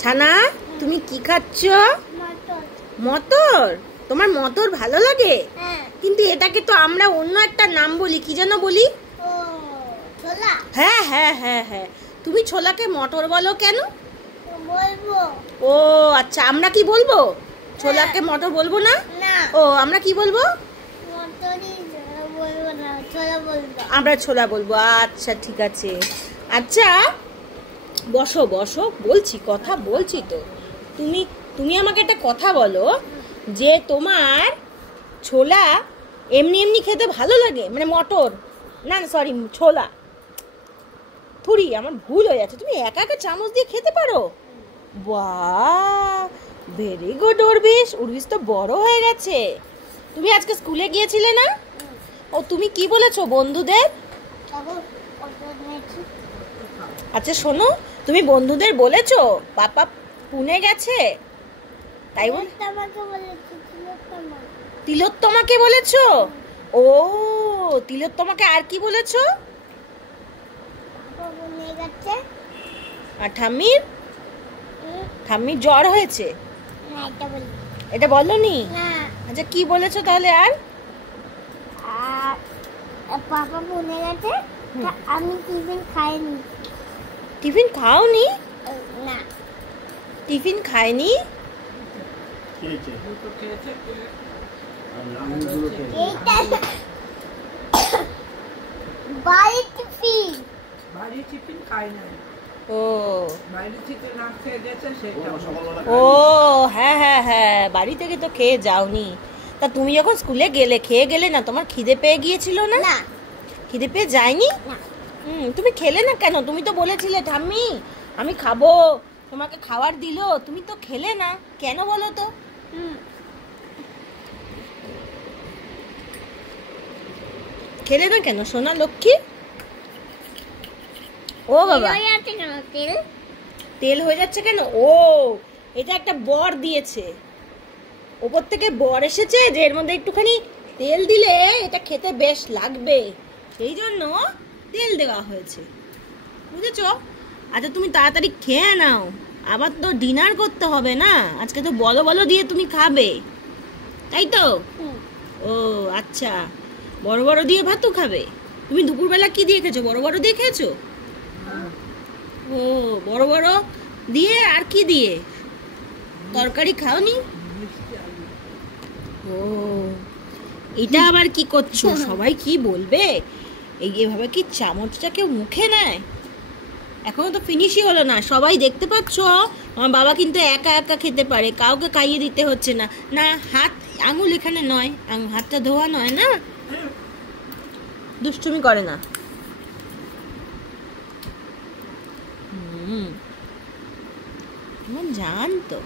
ছানা তুমি কি খাচ্ছ? মটর। তোমার মটর ভালো লাগে? কিন্তু এটাকে তো আমরা অন্য একটা নাম বলি, কি যেন বলি? ছোলা। হ্যাঁ হ্যাঁ হ্যাঁ হ্যাঁ, তুমি ছোলাকে মটর বলো কেন? বলবো। ও আচ্ছা, আমরা কি বলবো? ছোলাকে মটর বলবো না? না। ও আমরা কি বলবো? মটরই বলবো না, ছোলা বলবো। আমরা ছোলা বলবো। আচ্ছা ঠিক আছে। আচ্ছা বসো বসো, বলছি, কথা বলছি তো। তুমি তুমি আমাকে একটা কথা বলো, যে তোমার ছোলা এমনি এমনি খেতে ভালো লাগে, মানে মটর না সরি ছোলা, থুড়ি আমার ভুল হয়ে যাচ্ছে, তুমি একা একা চামচ দিয়ে খেতে পারো? বাহ, ভেরি গুড উর্বিশ। উর্বিশ তো বড় হয়ে গেছে। তুমি আজকে স্কুলে গিয়েছিলে না? ও তুমি কি বলেছো বন্ধুদের? আচ্ছা শোনো, তুমি বন্ধুদের বলেছো পাপা পুনে গেছে? তাই বল। তিলোত্তমাকে বলেছো? ও তিলোত্তমাকে আর কি বলেছো? আর ঠাম্মির? ঠাম্মির জ্বর হয়েছে? এটা বলনি? আচ্ছা কি বলেছো তাহলে? আর পাপা পুনে গেছে, আমি টিফিন খাইনি। টিফিন খাওনি? না। টিফিন খায়নি? বাড়ি টিফিন। বাড়ি টিফিন খাই না। ও বাড়ি থেকে না খেয়ে গেছে সেটা। ও হ্যাঁ হ্যাঁ হ্যাঁ, বাড়ি থেকে তো খেয়ে যাওনি। তা তুমি যখন স্কুলে গেলে খেয়ে গেলে না? তোমার খিদে পেয়ে গিয়েছিল না? না। খিদে পেয়ে যায়নি? না। তুমি খেলে না কেন? তুমি তো বলেছিলে ঠাম্মি আমি খাবো, তোমাকে খাবার দিলো, তুমি তো খেলে না কেন বলো তো? খেলে না কেন সোনা লক্ষ্মী? ও বাবা, তেল হয়ে যাচ্ছে কেন? ও এটা একটা বর দিয়েছে, ওপর থেকে বর এসেছে যে এর মধ্যে একটুখানি তেল দিলে এটা খেতে বেশ লাগবে, সেই জন্য তেল দেওয়া হয়েছে, বুঝেছো? আচ্ছা তুমি তাড়াতাড়ি খেয়ে নাও, আবার তো ডিনার করতে হবে না, আজকে তো বলো বলো দিয়ে তুমি খাবে, তাই তো? ও আচ্ছা, বড় বড় দিয়ে ভাতও খাবে? তুমি দুপুরবেলা কি দিয়ে খেয়েছো? বড় বড় দিয়ে খেয়েছো? ও বড় বড় দিয়ে আর কি দিয়ে? তরকারি খাওনি? ও এটা আবার কি করছো? সবাই কি বলবে? এইভাবে কি চামচটা কেউ মুখে নেয়? এখনো তো ফিনিশই হলো না, সবাই দেখতে পাচ্ছ আমার বাবা কিন্তু একা একা খেতে পারে, কাউকে খাইয়ে দিতে হচ্ছে না। না হাত আঙুল এখানে নয়, হাতটা ধোয়া নয় না, দুষ্টুমি করে না। জান তো